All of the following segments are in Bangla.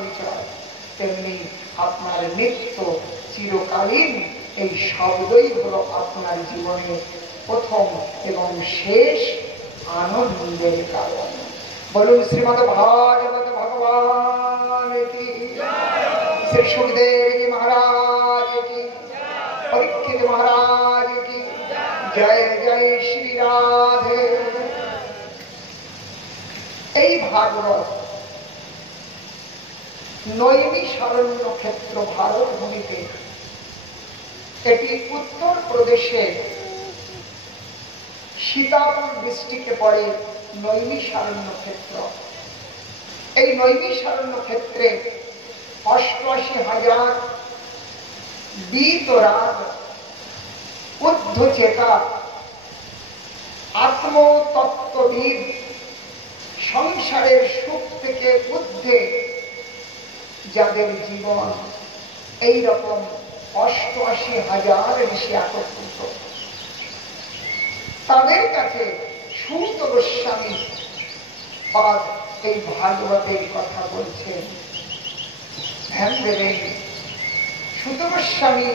পরিচয়, তেমনি আপনার নিত্য চিরকালীন এই শব্দই হলো আপনার জীবনে প্রথম এবং শেষ আনন্দের কারণ। বলুন শ্রীমদ্ ভাগবত ভগবান কি, শ্রী সুখদেব মহারাজ কি, পরীক্ষিত মহারাজ কি, জয় জয় শ্রী রাধে। এই ভাগবত নৈমিষারণ্য ক্ষেত্র ভারত ভূমিতে, এটি উত্তর প্রদেশে সীতাপুর ডিস্ট্রিক্টে পড়ে নৈমিষারণ্য ক্ষেত্র। এই নৈমিষারণ্য ক্ষেত্রে ৮৮,০০০ বীতরাগ ঊর্ধ্বচেতা আত্মতত্ত্ববিদ, সংসারের সুখ থেকে ঊর্ধ্বে যাদের জীবন, এই রকম ৮৮,০০০ বেশি একত্রিত। তাদের কাছে সূত গোস্বামী পাদ এই ভাগবতের কথা বলছেন। ধ্যান দেবেন, সূত গোস্বামী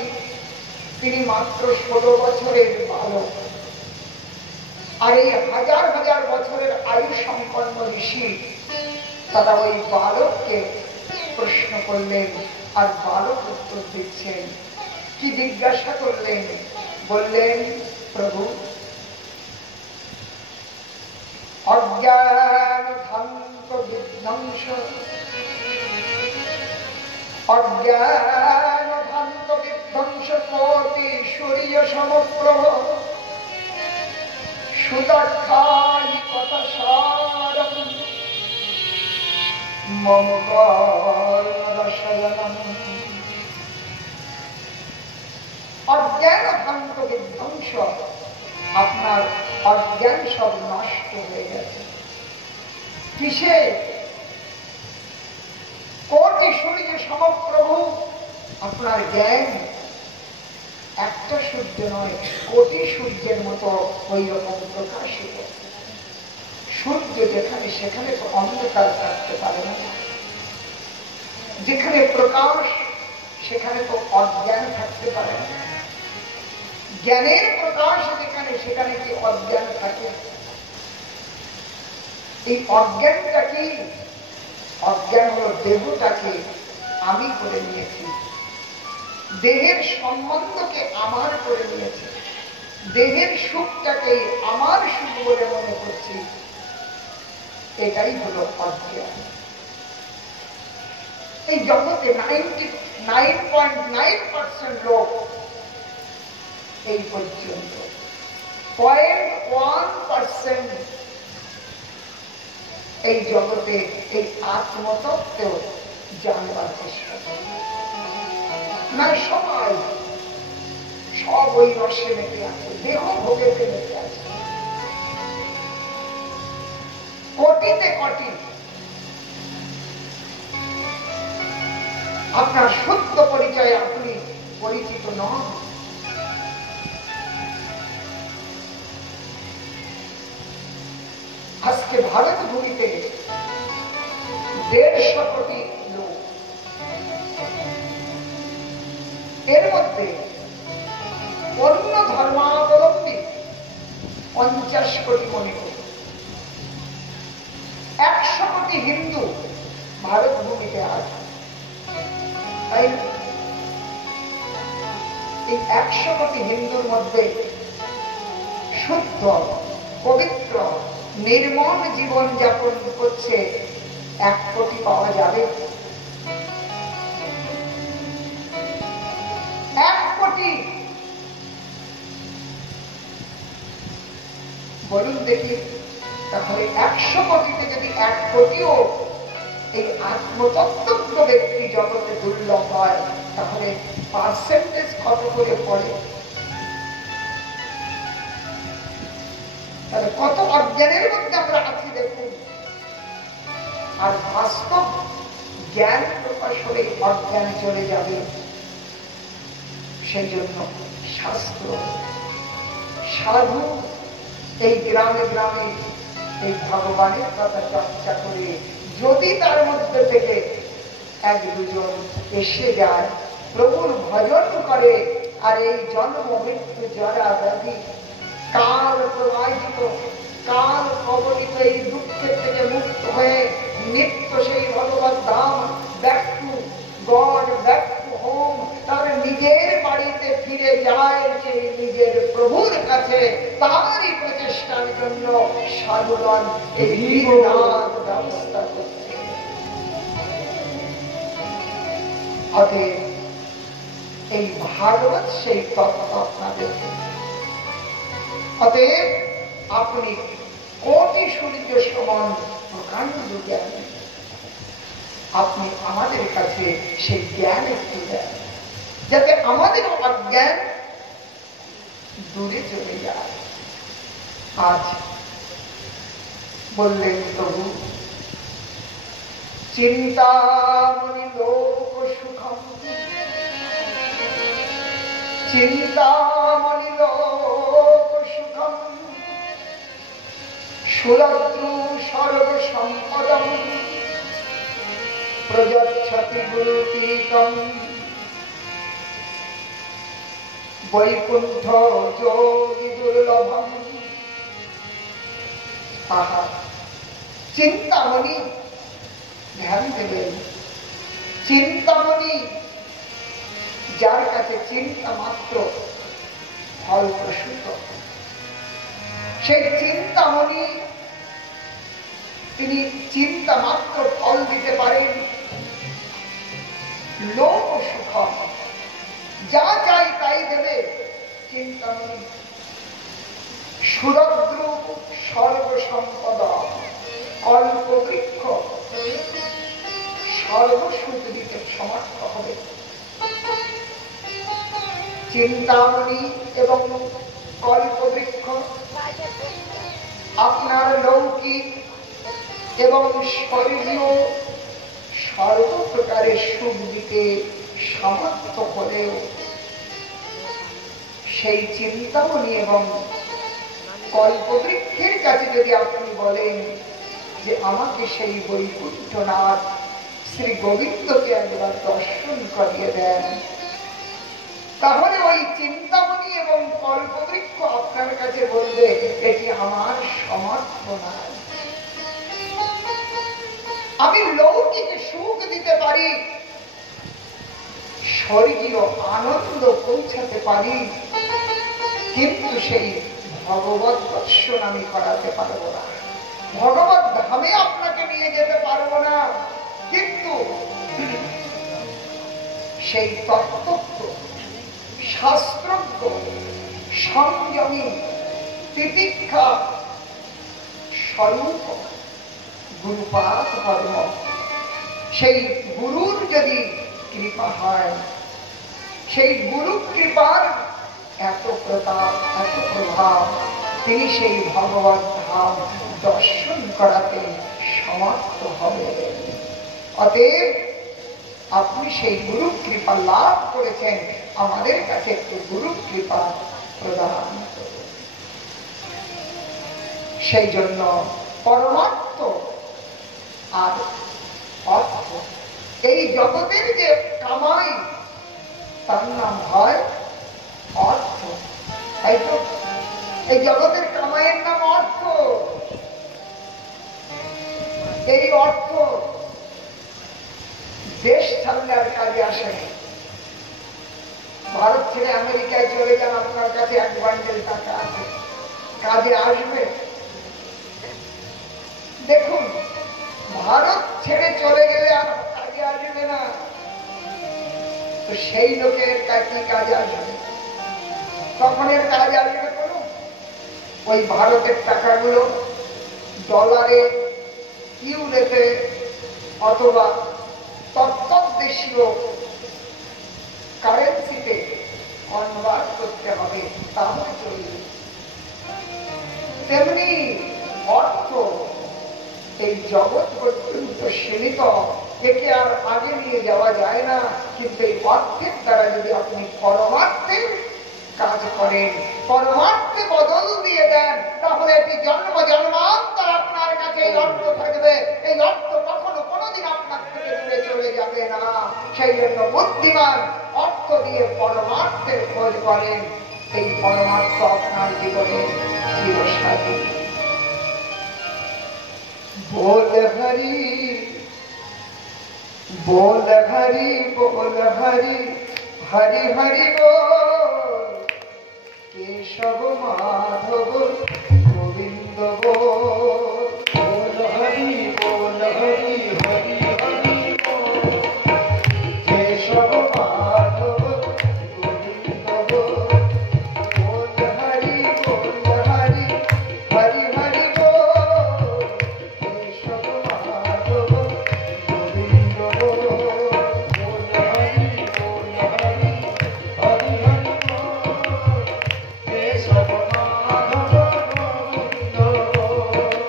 তিনি মাত্র ১৬ বছরের বালক, আর এই হাজার হাজার বছরের আয়ু সম্পন্ন ঋষি তারা ওই বালককে প্রশ্ন করলেন, আর বালক উত্তর দিচ্ছেন। কি জিজ্ঞাসা করলেন? বললেন, প্রভু, অজ্ঞান ধ্বংস বিধ্বংস, অজ্ঞান ধ্বংস বিধ্বংস কোটি সূর্য সমপ্রভ, সুদক্ষাই কথা সারম মম রসয়নম। অজ্ঞান ধ্বংস বিধ্বংস, আপনার অজ্ঞান সব নষ্ট হয়ে গেছে। কিসে? কোটি সূর্য সমপ্রভু, আপনার জ্ঞান একটা সূর্য নয়, কোটি সূর্যের মতো ওই রকম প্রকাশিত। সূর্য যেখানে সেখানে তো অন্ধকার থাকতে পারে না, যেখানে প্রকাশ সেখানে তো অজ্ঞান থাকতে পারে না। জ্ঞানের প্রকাশ যেখানে সেখানে কি অজ্ঞান থাকে? এই অজ্ঞানটা কি? অজ্ঞান হলো দেহটাকে আমি করে নিয়েছি, দেহের সম্বন্ধকে আমার করে নিয়েছি, দেহের সুখটাকে আমার সুখ বলে মনে করছি, এটাই হলো অজ্ঞান। এই জগতে 99.9% লোক এই পর্যন্ত 0.1% এই জগতে এই আত্মতত্ত্ব জানবার চেষ্টা করে না। সবাই সব ওই রসে মেতে আছে, দেহ ভোগেতে মেতে আছে। কোটিতে কোটি আপনার শুদ্ধ পরিচয়ে আপনি পরিচিত নন। আজকে ভারত ভূমিতে ১৫০ কোটি লোক, এর মধ্যে অন্য ধর্মাবলম্বী ৫০ কোটি মনে করি, ১০০ কোটি হিন্দু ভারত ভূমিতে আছে, তাই না? এই ১০০ কোটি হিন্দুর মধ্যে শুদ্ধ, পবিত্র, নির্মল জীবন যাপন করছে ১ কোটি পাওয়া যাবে? ১ কোটি বলুন দেখি। তাহলে ১০০ কোটিতে যদি ১ কোটিও এই আত্মতত্ত্ব ব্যক্তি জগতে দুর্লভ হয়, তাহলে পার্সেন্টেজ কত করে পড়ে? তাহলে কত অজ্ঞানের মধ্যে আমরা আছি দেখুন। আর বাস্তব জ্ঞান প্রকাশ হলে অজ্ঞান চলে যাবে। সেই জন্য শাস্ত্র, সাধু এই গ্রামে গ্রামে এই ভগবানের কথা চর্চা করে যদি তার মধ্যে থেকে এক দুজন এসে যায়, প্রভুর ভজন করে। আর এই জন্ম মৃত্যু জরা ব্যাধি কাল প্রবাহিত, কাল কবলিত এই দুঃখের থেকে মুক্ত হয়ে নিত্য সেই ভগবত ধাম, back to God, back to home, তার নিজের বাড়িতে ফিরে যায় সেই নিজের প্রভুর কাছে। তারই প্রচেষ্টার জন্য সাধুগণ এই বিরাট ব্যবস্থা করছে। অতএব এই ভাগবত সেই তত্ত্ব আপনাদের। অতএব আপনি কোটি সূর্য সমান প্রকাণ্ড জ্ঞান, আপনি আমাদের কাছে সেই জ্ঞান একটু দেন, যাতে আমাদের অজ্ঞান দূরে চলে যায়। আজ বললেন প্রভু, চিন্তামণি লোক সুখম, চিন্তামণি লোক সুখম, সুরদ্রু সর্ব সম্পদম, প্রযচ্ছতি গুরুপীতম, বৈকুণ্ঠ যোগী দুর্লভম। আহা, চিন্তামণি ধ্যান দেবেন। চিন্তামণি, যার কাছে চিন্তা মাত্র ফলপ্রসূত, সেই চিন্তামণি তিনি চিন্তা মাত্র ফল দিতে পারেন। লোক সুখম, যা চাই তাই দেবে চিন্তামণি। সুরদ্র সর্বসম্পদ, কল্পবৃক্ষ, সর্বসুখ দিতে সমর্থ হবে। চিন্তামণি এবং কল্পবৃক্ষ আপনার লৌকিক এবং শরীরীয় সর্বপ্রকারের সুখ দিতে সমর্থ হলেও সেই চিন্তামণি এবং কল্পবৃক্ষের কাছে যদি আপনি বলেন যে আমাকে সেই বৈকুণ্ঠনাথ শ্রী গোবিন্দকে একবার দর্শন করিয়ে দেন, তাহলে ওই চিন্তামণি এবং কল্পবৃক্ষ আপনার কাছে বলবে এটি আমার সমর্থ নয়। আমি লৌকিক সুখ দিতে পারি, শরীরীয় আনন্দ পৌঁছাতে পারি, কিন্তু সেই ভগবত দর্শন আমি করাতে পারবো না, ভগবত ধামে আপনাকে নিয়ে যেতে পারবো না। কিন্তু সেই তত্ত্ব শাস্ত্রজ্ঞ, সংযমী, তিতিক্ষা স্বরূপ গুরুপাদ পদ্ম, সেই গুরুর যদি কৃপা হয়, সেই গুরু কৃপার এত প্রতাপ, এত প্রভাব, তিনি সেই ভগবত ধাম দর্শন করাতে সমর্থ হবেন। অতএব আপনি সেই গুরু কৃপা লাভ করেছেন, আমাদের কাছে একটু গুরু কৃপা প্রদান করুন। সেই জন্য পরমার্থ আর অর্থ, এই জগতের যে কামাই তার নাম হয় অর্থ, তাই তো? এই জগতের কামাইয়ের নাম অর্থ। এই অর্থ দেশ ছাড়লে আর কাজে আসে না। ভারত ছেড়ে আমেরিকায় চলে যান, আপনার কাছে এক বান্ডেল টাকা আছে, কাজে আসবে? দেখুন, ভারত ছেড়ে চলে গেলে আর কাজে আসবে না, তো সেই লোকের কি কাজে আসবে? তখন এর কাজে আসবে কোনো? ওই ভারতের টাকাগুলো ডলারে, ইউরোতে অথবা তত্ত্বদেশীয় কারেন্সিতে কনভার্ট করতে হবে, তাহলে চলবে। তেমনি অর্থ এই জগৎ পর্যন্ত সীমিত, একে আর আগে নিয়ে যাওয়া যায় না। কিন্তু এই অর্থের দ্বারা যদি আপনি পরমার্থের কাজ করেন, পরমার্থে বদল দিয়ে দেন, তাহলে এটি জন্ম জন্মান্তর আপনার কাছে এই অর্থ থাকবে। এই অর্থ কখনো কোনোদিন আপনার থেকে উড়ে চলে যাবে না। সেই জন্য বুদ্ধিমান অর্থ দিয়ে পরমার্থের খোঁজ করেন, এই পরমার্থ আপনার জীবনে চিরস্থায়ী। बोल हरि बोल हरि बोल हरि हरि हरि बोल केशव माधव गोविंद बोल हरि हरि हरि बोल केशव माधव गोविंद बोल हरि हरि हरि हरि बोल केशव माधव गोविंद बोल हरि हरि हरि हरि बोल केशव माधव गोविंद बोल।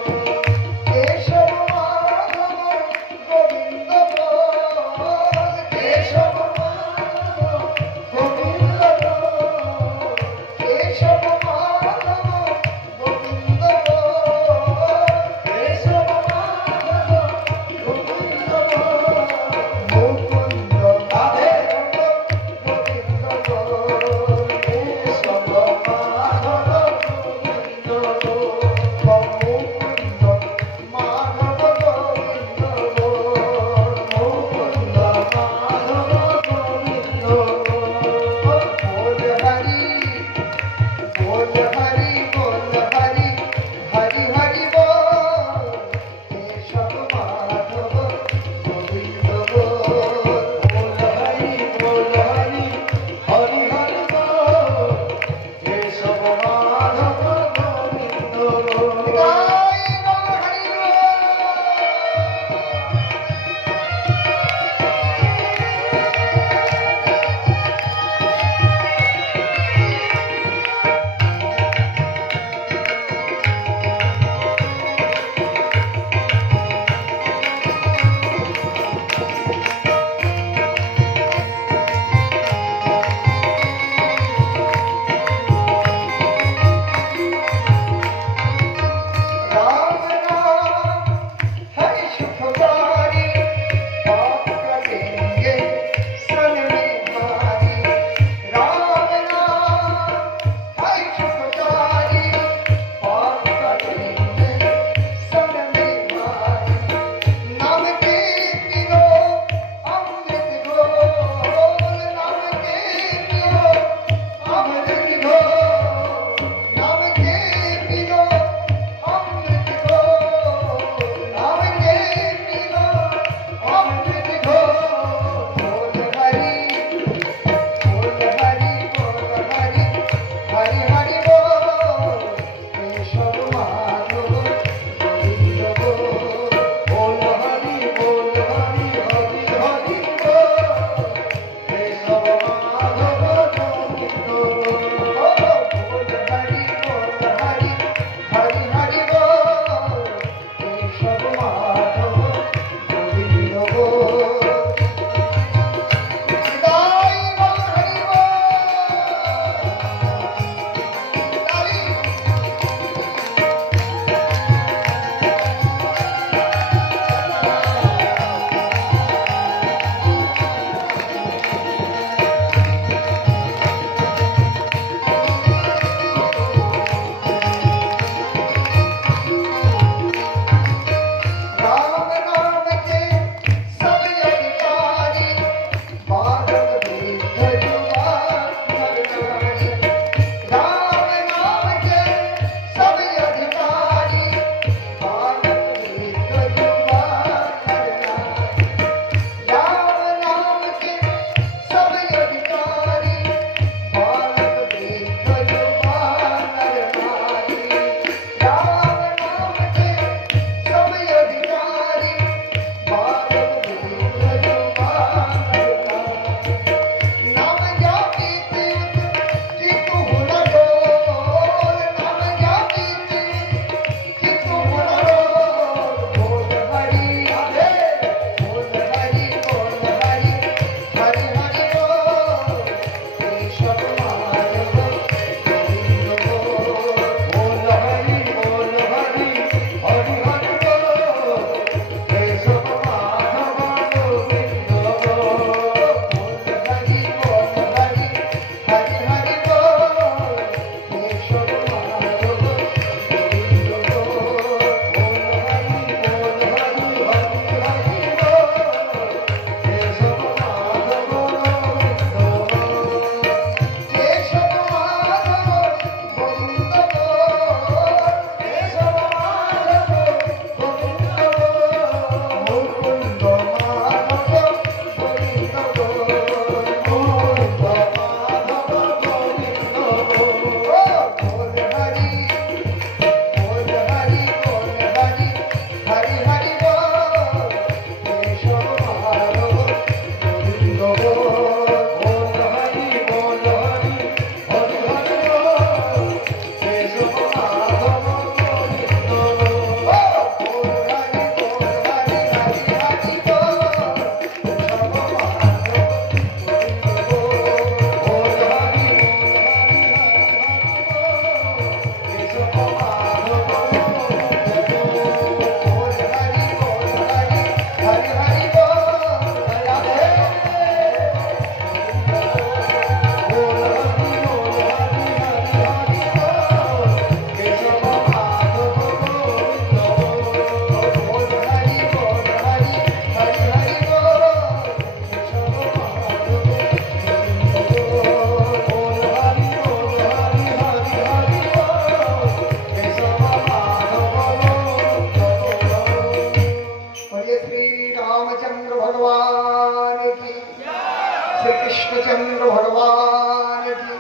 श्री कृष्णचंद्र भगवान की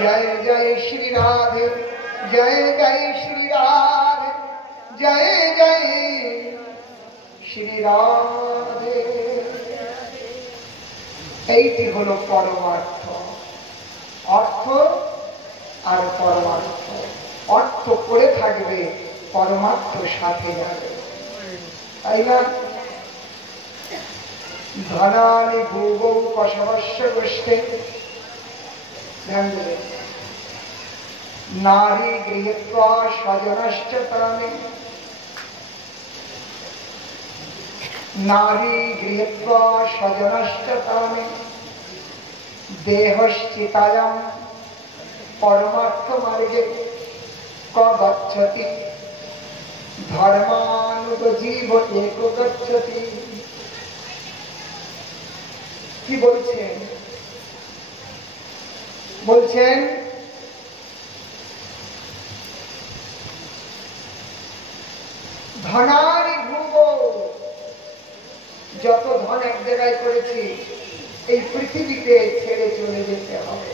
जय। जय श्री राधे, जय जय श्री राधे, जय जय श्री राधे। এইটি হলো পরমার্থ। অর্থ আর পরমার্থ, অর্থ করে থাকবে, পরমার্থ সাথে যাবে, তাই না? ধনানি ভূগৌ কশবস্য গোষ্ঠে, ধ্যান দেবে। নারী গৃহীত্বা স্বজনশ্চ প্রাণে, নারী গৃহীত্বা স্বজনশ্চ প্রাণে দেহশ্চিতায়াম পরমার্থ মার্গে ক গচ্ছতি ধর্মানুগ জীব এক গচ্ছতি। কি বলছেন? বলছেন ধনারি ভূগ, যত ধন এক জায়গায় করেছি এই পৃথিবীতে ছেড়ে চলে যেতে হবে।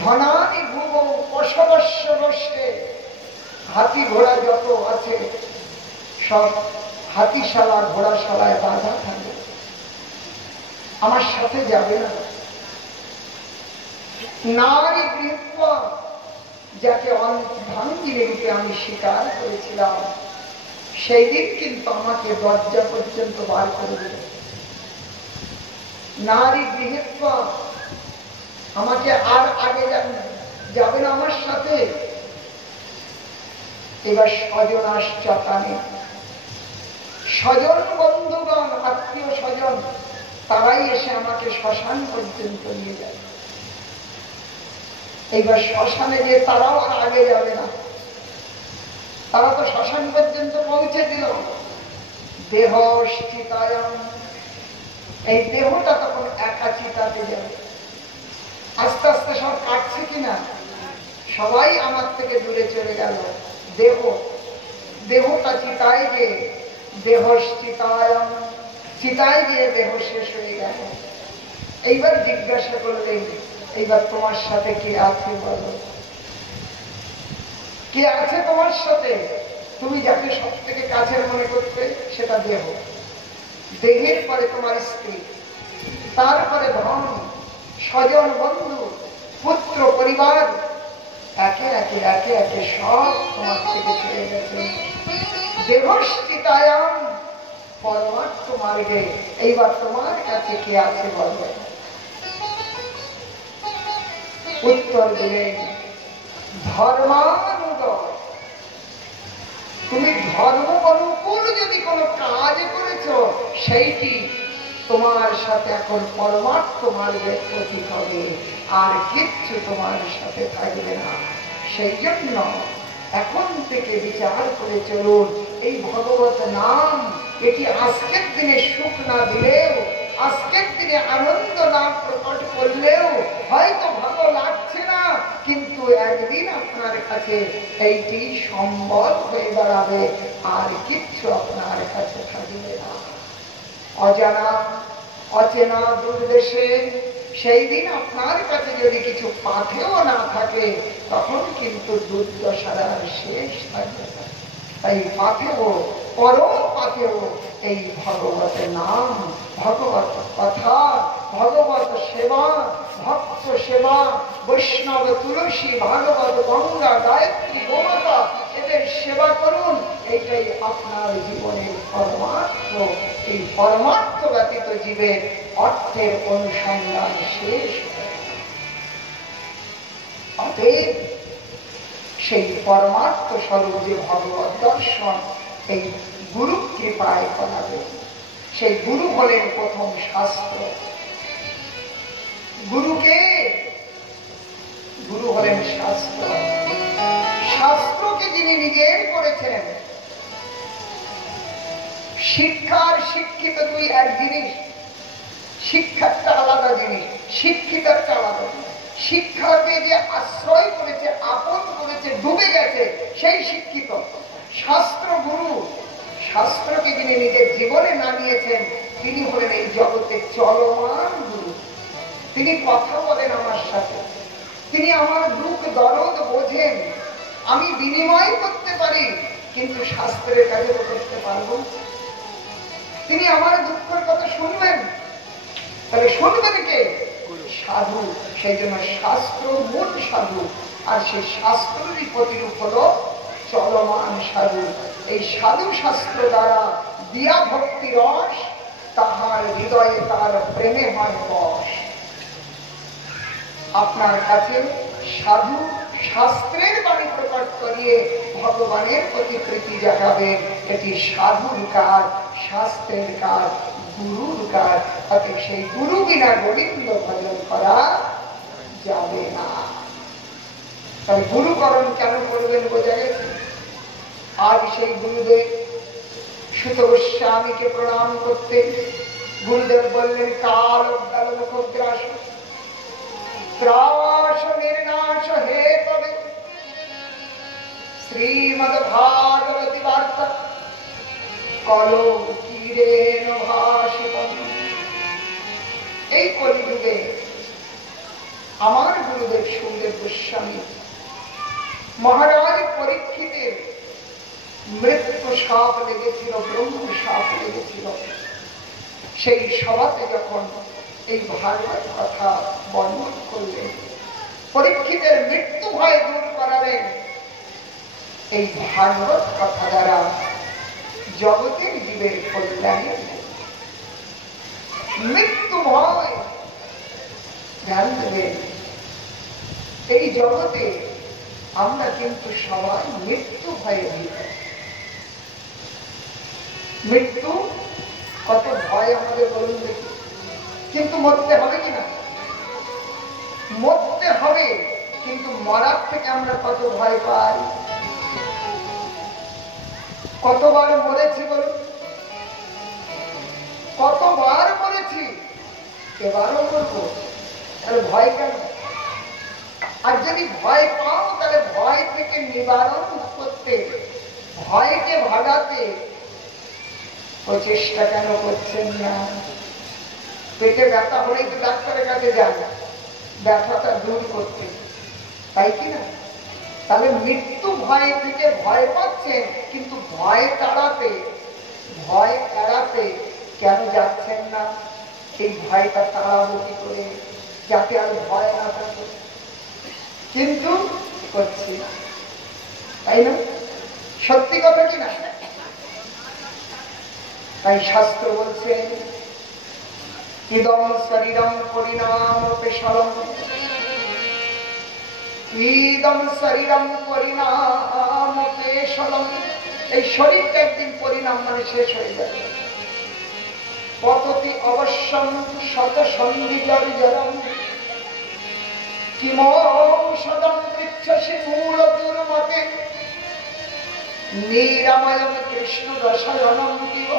ধনানি ভূগ পশবস্য গোষ্ঠে, হাতি ঘোড়া যত আছে সব হাতিশালা ঘোড়াশালায় বাঁধা থাকে, আমার সাথে যাবে না। নারী গৃহীত্ব, যাকে অর্ধাঙ্গিনী রূপে আমি স্বীকার করেছিলাম, সেই দিন কিন্তু আমাকে দরজা পর্যন্ত বার করে দিল। নারী গৃহীত্ব, আমাকে আর আগে যাবে না আমার সাথে। এবার স্বজন আশ্চাতানে, স্বজন বন্ধুগণ আত্মীয় স্বজন তারাই এসে আমাকে শ্মশান পর্যন্ত নিয়ে যায়। এইবার শ্মশানে গিয়ে তারাও আর আগে যাবে না, তারা তো শ্মশান পর্যন্ত পৌঁছে দিল। দেহ চিতায়াম, এই দেহটা তখন একা চিতাতে যাবে। আস্তে আস্তে সব কাটছে কিনা, সবাই আমার থেকে দূরে চলে গেল। দেহ, দেহটা চিতায় গিয়ে দেহ চিতায়াম, চিতায় গিয়ে দেহ শেষ হয়ে গেল। এইবার জিজ্ঞাসা করলেন, এইবার তোমার সাথে কে আছে বলো, কে আছে তোমার সাথে? তুমি যাকে সব থেকে কাছের মনে করতে সেটা দেহ, দেহের পরে তোমার স্ত্রী, তারপরে ধন, স্বজন বন্ধু, পুত্র পরিবার, একে একে একে একে সব তোমার থেকে ছেড়ে গেছে। দেহস্থিতায়াম পরমার্থ মার্গে, এইবার তোমার কাছে কে আছে বলবে? উত্তর দিলেন ধর্মানুগ। তুমি ধর্ম অনুকূল যদি কোনো কাজ করেছ, সেইটি তোমার সাথে এখন পরমার্থ মার্গের প্রতীক হবে, আর কিচ্ছু তোমার সাথে থাকবে না। সেই জন্য এখন থেকে বিচার করে চলুন। এই ভগবত নাম, এটি আজকের দিনে সুখ না দিলেও, আজকের দিনে আনন্দ না প্রকট করলেও হয়তো ভালো লাগছে না, কিন্তু একদিন আপনার কাছে এইটি সম্বল হয়ে দাঁড়াবে, আর কিচ্ছু আপনার কাছে থাকবে না। অজানা অচেনা দুর্দেশে সেই দিন আপনার কাছে যদি কিছু পাথেও না থাকে, তখন কিন্তু দুর্দশার আর শেষ থাকবে না। তাই পাথেও, পরম পাথেও এই ভগবত নাম, ভগবত কথা, ভগবত সেবা, ভক্ত সেবা, বৈষ্ণব তুলসী, ভাগবত গঙ্গা, গায়ত্রী, গোমাতা, এদের সেবা করুন। এইটাই আপনার জীবনের পরমার্থ। এই পরমার্থ ব্যতীত জীবের অর্থের অনুসন্ধান শেষ হয়। অতএব সেই পরমার্থ স্বরূপ যে ভগবত দর্শন, এই গুরু কৃপায় করাবে। সেই গুরু হলেন প্রথম শাস্ত্র। গুরুকে, গুরু হলেন শাস্ত্র। শাস্ত্রকে যিনি নিজের করেছেন, শিক্ষার শিক্ষিত দুই এক জিনিস। শিক্ষাটা আলাদা জিনিস, শিক্ষিতারটা আলাদা। শিক্ষাকে যে আশ্রয় করেছে, আপন করেছে, ডুবে গেছে, সেই শিক্ষিত। শাস্ত্র গুরু, শাস্ত্রকে যিনি নিজের জীবনে নামিয়েছেন তিনি হলেন এই জগতে চলমান গুরু। তিনি কথা বলেন আমার সাথে, তিনি আমার দুঃখ দরদ বোঝেন, আমি বিনিময় করতে পারি কিন্তু শাস্ত্রের কাছে তো করতে পারবো। তিনি আমার দুঃখের কথা শুনবেন, তাহলে শুনবেন কে? সাধু। সেই জন্য শাস্ত্র মূল সাধু, আর সেই শাস্ত্রেরই প্রতিরূপ হলো চলমান সাধু। এই সাধু শাস্ত্র দ্বারা দিয়া ভক্তি রস, তাহার হৃদয়ে তার প্রেমে হয় বশ। আপনার কাছে সাধু শাস্ত্রের বাণী প্রকট করিয়ে ভগবানের প্রতি প্রীতি দেখাবেন, এটি সাধুর কাজ, শাস্ত্রের কাজ, গুরুর কাজ। অতএব সেই গুরু বিনা গোবিন্দ ভজন করা যাবে না। তাহলে গুরুকরণ কেন করবেন বোঝা গেছে। আজ সেই গুরুদেব সুত গোস্বামীকে প্রণাম করতে গুরুদেব বললেন, কাল অজ্ঞাল মুখগ্রাস ত্রাস নির্নাশ হে তবে শ্রীমদ ভাগবতী বার্তা কলো কিরেন ভাষিতম। এই কলিযুগে আমার গুরুদেব সুখদেব গোস্বামী মহারাজ পরীক্ষিতের মৃত্যু সাপ লেগেছিল, ব্রহ্ম সাপ লেগেছিল। সেই সভাতে যখন এই ভাগবত কথা বর্ণন করলেন, পরীক্ষিতের মৃত্যু ভয় দূর করালেন এই ভাগবত কথা দ্বারা জগতের জীবের কল্যাণে। মৃত্যু ভয় ধ্যান দেবেন। এই জগতে আমরা কিন্তু সবাই মৃত্যু ভয়ে ভীত। মৃত্যু কত ভয় আমাদের বলুন দেখি। কিন্তু মরতে হবে কিনা? মরতে হবে, কিন্তু মরার থেকে আমরা কত ভয় পাই। কতবার মরেছি বলুন, কতবার মরেছি, এবারও করবো। তাহলে ভয় কেন? আর যদি ভয় পাও তাহলে ভয় থেকে নিবারণ করতে, ভয়কে ভাগাতে প্রচেষ্টা কেন করছেন না? পেটে ব্যথা হলেই তো ডাক্তারের কাছে যান ব্যথাটা দূর করতে, তাই কিনা? তাহলে মৃত্যু ভয় থেকে ভয় পাচ্ছেন, কিন্তু ভয় এড়াতে কেন যাচ্ছেন না? এই ভয়টা তাড়াবো কি করে যাতে আর ভয় না থাকে, কিন্তু করছি না, তাই না? সত্যি কথা কিনা? তাই শাস্ত্র বলছে, ইদম শরীরম পরিণাম পেশলম, ইদম শরীরম পরিণাম পেশলম। এই শরীরটা একদিন পরিণাম মানে শেষ হয়ে যাবে। পততি অবশ্যম শত সন্ধিজর্জরম, কিমৌষধম পৃচ্ছসি মূল দুর্মতে, নিরাময়ম কৃষ্ণ রসায়নম কিব।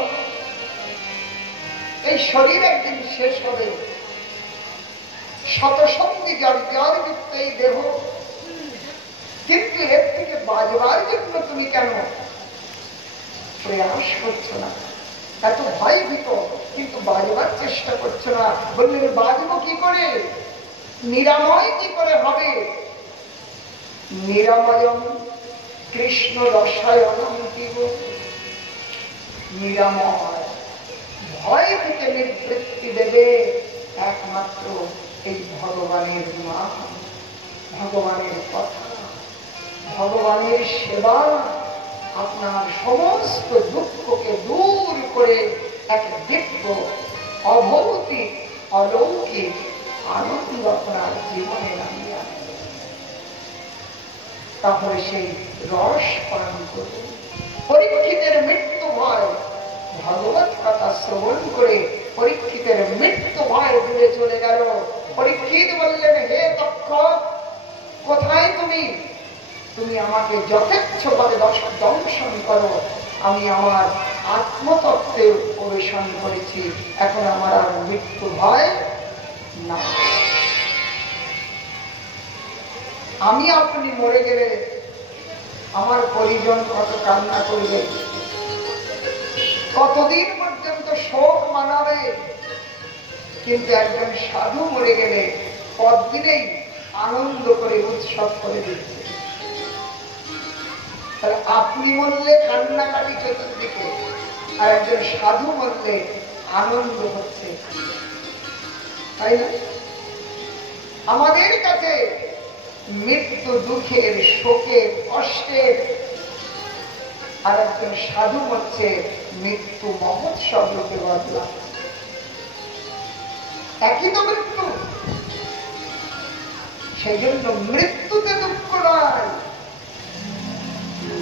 এই শরীর একদিন শেষ হবে, শতসন্ধি জর্জরযুক্ত এই দেহ, কিন্তু এর থেকে বাঁচবার জন্য তুমি কেন প্রয়াস করছো না? এত ভয় ভীত, কিন্তু বাঁচবার চেষ্টা করছো না। বললেন বাঁচবো কি করে, নিরাময় কি করে হবে? নিরাময়ম কৃষ্ণ রসায়নম কিব। নিরাময় ভয় থেকে নিবৃত্তি দেবে একমাত্র এই ভগবানের নাম, ভগবানের কথা, ভগবানের সেবা আপনার সমস্ত দুঃখকে দূর করে এক দিব্য অভৌতিক অলৌকিক আনন্দ আপনার জীবনে নামিয়ে আনবে। তাহলে সেই রস পান করুন। পরীক্ষিতের মৃত্যু ভয়, ভগবত কথা শ্রবণ করে পরীক্ষিতের মৃত্যু ভয় দূরে চলে গেল। পরীক্ষিত বললেন, হে দক্ষ, কোথায় তুমি? তুমি আমাকে যথেচ্ছভাবে দংশন করো, আমি আমার আত্মতত্ত্বে প্রবেশন করেছি, এখন আমার আর মৃত্যু ভয় না। আমি আপনি মরে গেলে আমার পরিজন কত কান্না করবে, কতদিন পর্যন্ত শোক মানাবে, কিন্তু একজন সাধু মরে গেলে পরদিনেই আনন্দ করে উৎসব করে দিচ্ছে। তাহলে আপনি মরলে কান্নাকাটি চতুর্দিকে, আর একজন সাধু মরলে আনন্দ হচ্ছে, তাই না? আমাদের কাছে মৃত্যু দুঃখের, শোকের, কষ্টের, আর একজন সাধু হচ্ছে মৃত্যু মহোৎসব রূপে বদলা। একই তো মৃত্যু। সেই জন্য মৃত্যুতে দুঃখ নয়,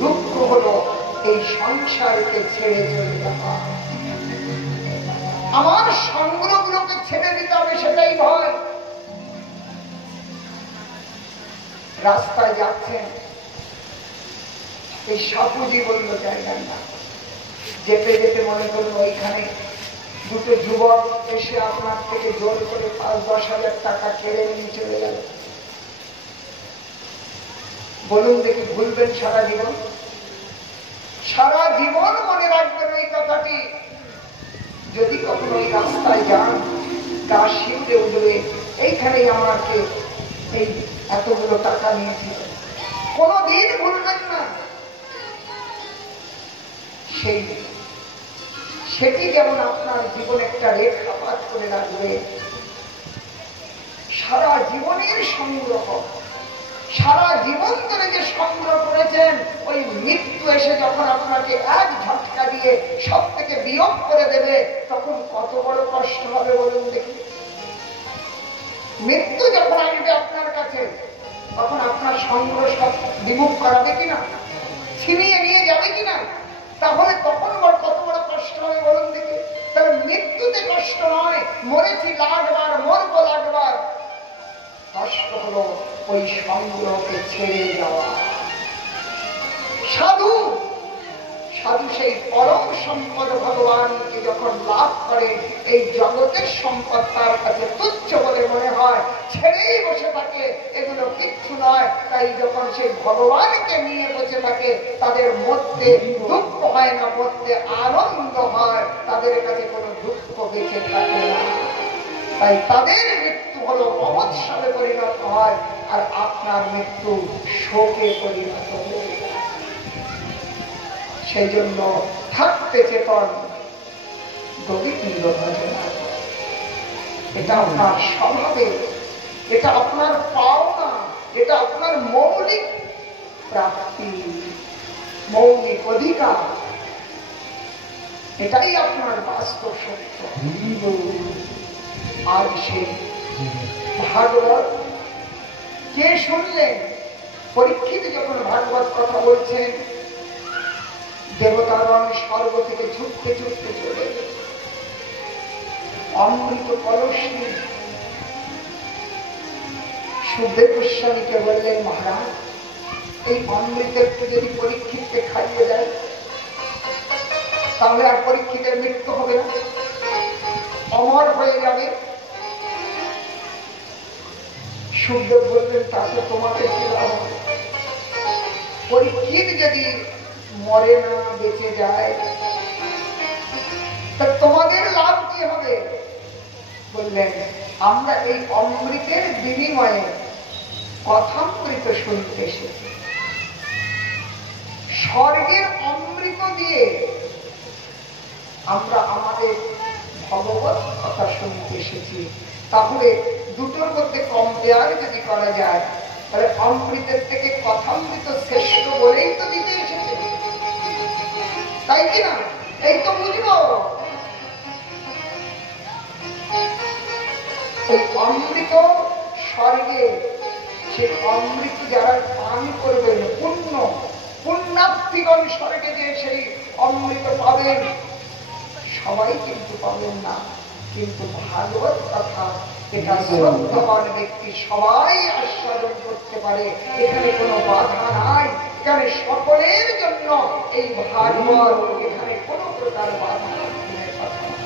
দুঃখ হলো এই সংসারকে ছেড়ে চলে যাওয়া। আমার সংগ্রহগুলোকে ছেড়ে দিতে হবে, সেটাই ভয়। রাস্তায় যাচ্ছেন, এই সাপুজি বলল জায়গার না, যেতে যেতে মনে করুন ওইখানে দুটো যুবক এসে আপনার থেকে জোর করে ৫-১০ হাজার টাকা কেড়ে নিয়ে চলে গেল। বলুন দেখি, ভুলবেন সারা জীবন? সারা জীবন মনে রাখবেন ওই কথাটি। যদি কখনো ওই রাস্তায় যান, গা শিউরে উঠবে, এইখানেই আমাকে এই এতগুলো টাকা নিয়েছিল, কোনদিন ভুলবেন না। সেটি যেমন আপনার জীবনে একটা রেখাপাত করে রাখবে। সারা জীবনের সংগ্রহ, সারা জীবন ধরে যে সংগ্রহ করেছেন, ওই মৃত্যু এসে যখন আপনাকে এক ঝটকা দিয়ে সব থেকে বিয়োগ করে দেবে, তখন কত বড় কষ্ট হবে বলুন দেখি। মৃত্যু যখন আসবে আপনার কাছে, তখন আপনার সংগ্রহ সব বিমুখ করাবে কিনা, ছিনিয়ে নিয়ে যাবে কিনা, তাহলে তখন কত বড় কষ্ট হবে বলুন দেখি। তাহলে মৃত্যুতে কষ্ট নয়, মরেছি লাখবার, মরবো লাখবার। কষ্ট হলো ওই সংগ্রহকে ছেড়ে যাওয়া। সাধু সাধু সেই পরম সম্পদ ভগবানকে যখন লাভ করে, এই জগতের সম্পদ তার কাছে তুচ্ছ বলে মনে হয়, ছেড়েই বসে থাকে, এগুলো কিচ্ছু নয়। তাই যখন সেই ভগবানকে নিয়ে বসে থাকে, তাদের মধ্যে দুঃখ হয় না, মধ্যে আনন্দ হয়, তাদের কাছে কোনো দুঃখ বেঁচে থাকে না। তাই তাদের মৃত্যু হলো মহোৎসবে পরিণত হয়, আর আপনার মৃত্যু শোকে পরিণত হয়ে যায়। সেই জন্য থাকতে চেতন গোবিন্দ ভজনা, এটা আপনার স্বভাবে, এটা আপনার পাওনা, এটা আপনার মৌলিক প্রাপ্তি, মৌলিক অধিকার, এটাই আপনার বাস্তব সত্য। আর সেই ভাগবত কে শুনলেন? পরীক্ষিত যখন ভাগবত কথা বলছেন, দেবতাগণ স্বর্গ থেকে ছুটতে ছুটতে চলে অমৃত কলস নিয়ে সুখদেব গোস্বামীকে বললেন, মহারাজ, এই অমৃতের যদি পরীক্ষিতকে খাইয়ে দেয়, তাহলে আর পরীক্ষিতের মৃত্যু হবে না, অমর হয়ে যাবে। সুখদেব বললেন, তাতে তোমাদের কি লাভ হবে? পরীক্ষিত যদি মরে না, বেঁচে যায়, তা তোমাদের লাভ কি হবে? বললেন, আমরা এই অমৃতের বিনিময়ে কথামৃত শুনতে এসেছি, স্বর্গের অমৃত দিয়ে আমরা আমাদের ভগবত কথা শুনতে এসেছি। তাহলে দুটোর মধ্যে কম্পেয়ার যদি করা যায়, তাহলে অমৃতের থেকে কথামৃত শ্রেষ্ঠ বলেই তো দিতে এসেছে, তাই কিনা? এই তো বুঝবো। ওই অমৃত স্বর্গে, সেই অমৃত যারা পান করবেন, পুণ্যার্থীগণ স্বর্গে যে সেই অমৃত পাবেন, সবাই কিন্তু পাবেন না। কিন্তু ভাগবত কথা, এটা শ্রদ্ধাবান ব্যক্তি সবাই আস্বাদন করতে পারে, এখানে কোনো বাধা নাই। এখানে সকলের জন্য এই ভাগবত, এখানে কোনো প্রকার বাধা নেই।